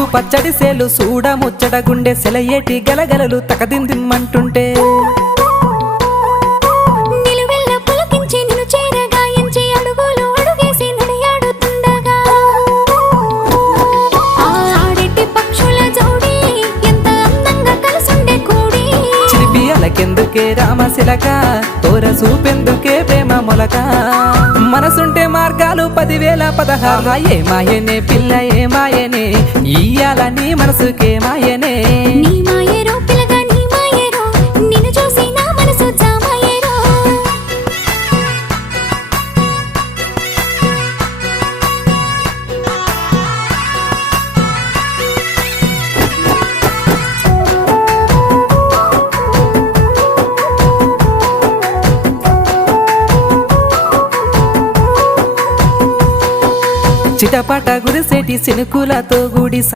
ముద్దు పచ్చడి సేలు సూడ ముచ్చట గుండె సెలయేటి గలగలలు తకదిందిమ్మంటుంటే నిలువెల్ల పులకించి నిన్ను చేరగాయించి అడుగులు అడుగేసి నడియాడుతుండగా ఆడెట్టి పక్షుల జోడి ఎంత అందంగా కలుసుండే కూడి చిలిపి అలకెందుకే రామశిలక తోర సూపెందుకే ప్రేమ మొలక మనసుంటే మార్గాలు 10,016 ఏ మాయనే పిల్ల ఏ మాయనే ఇయ్యాల నీ మనసుకే మాయనే నీ మాయేరో పిల్లగా నీ మాయేరో నిన్ను చూసి నా మనసు జామాయేరో చిటపట గురిసేటి సినుకులతో గుడి